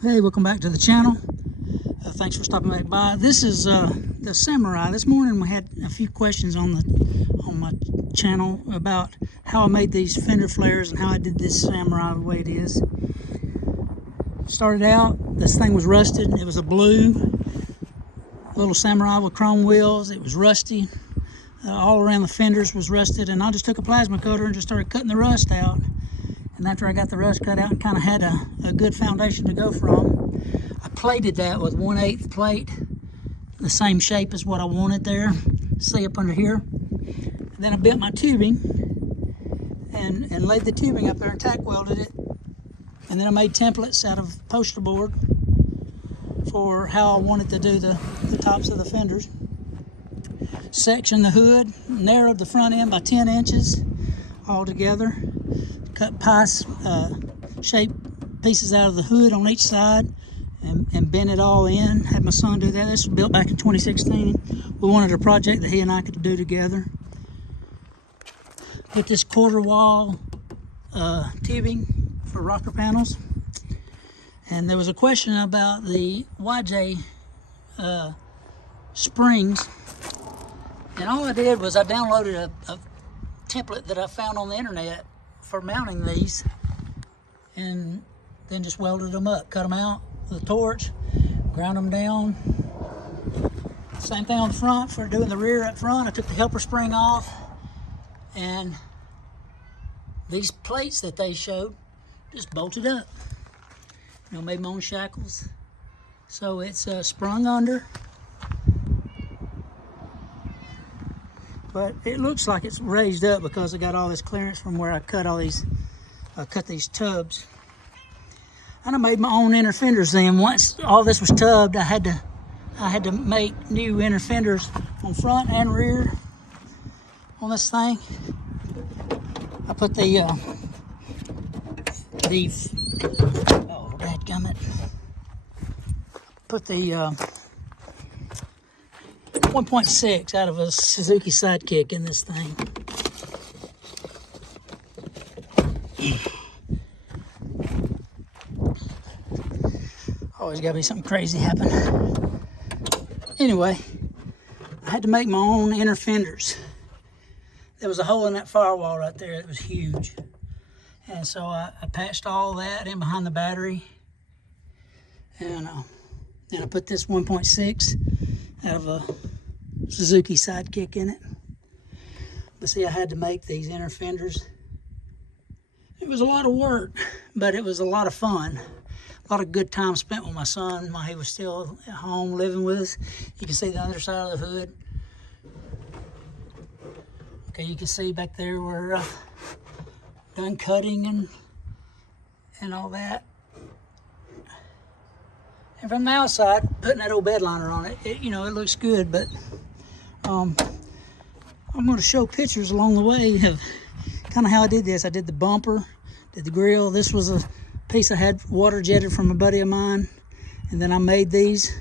Hey, welcome back to the channel. Thanks for stopping back by. This is the Samurai. This morning we had a few questions on my channel about how I made these fender flares and how I did this Samurai the way it is. Started out, this thing was rusted. It was a blue little Samurai with chrome wheels. It was rusty. All around the fenders was rusted, and I just took a plasma cutter and just started cutting the rust out. And after I got the rust cut out and kind of had a good foundation to go from, I plated that with 1/8 plate, the same shape as what I wanted there. See up under here. And then I bent my tubing and laid the tubing up there and tack welded it. And then I made templates out of poster board for how I wanted to do the tops of the fenders. Sectioned the hood, narrowed the front end by 10 inches all together. Cut pie shaped pieces out of the hood on each side and bent it all in. Had my son do that. This was built back in 2016. We wanted a project that he and I could do together. Get this quarter wall tubing for rocker panels. And there was a question about the YJ springs. And all I did was I downloaded a template that I found on the internet for mounting these, and then just welded them up, cut them out with a torch, ground them down. Same thing on the front for doing the rear up front. I took the helper spring off, and these plates that they showed just bolted up. Made my own shackles, so it's sprung under. But it looks like it's raised up because I got all this clearance from where I cut these tubs. And I made my own inner fenders then. Once all this was tubbed, I had to make new inner fenders on front and rear on this thing. I put the oh dadgummit. Put the 1.6 out of a Suzuki Sidekick in this thing. Always gotta be something crazy happen. Anyway, I had to make my own inner fenders. There was a hole in that firewall right there that was huge. And so I patched all that in behind the battery. And then I put this 1.6 out of a Suzuki Sidekick in it. But see, I had to make these inner fenders. It was a lot of work, but it was a lot of fun. A lot of good time spent with my son while he was still at home living with us. You can see the other side of the hood. Okay, you can see back there where done cutting and all that. And from the outside, putting that old bed liner on it, it looks good, but I'm going to show pictures along the way of kind of how I did this. I did the bumper, did the grill. This was a piece I had water jetted from a buddy of mine. And then I made these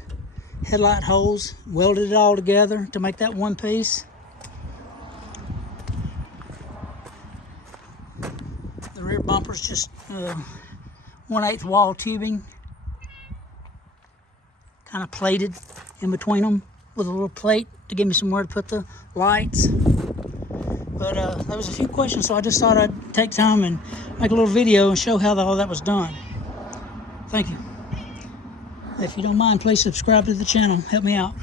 headlight holes, welded it all together to make that one piece. The rear bumper's just 1/8 wall tubing, kind of plated in between them with a little plate to give me somewhere to put the lights. But there was a few questions, so I just thought I'd take time and make a little video and show how all that was done. Thank you. If you don't mind, please subscribe to the channel. Help me out.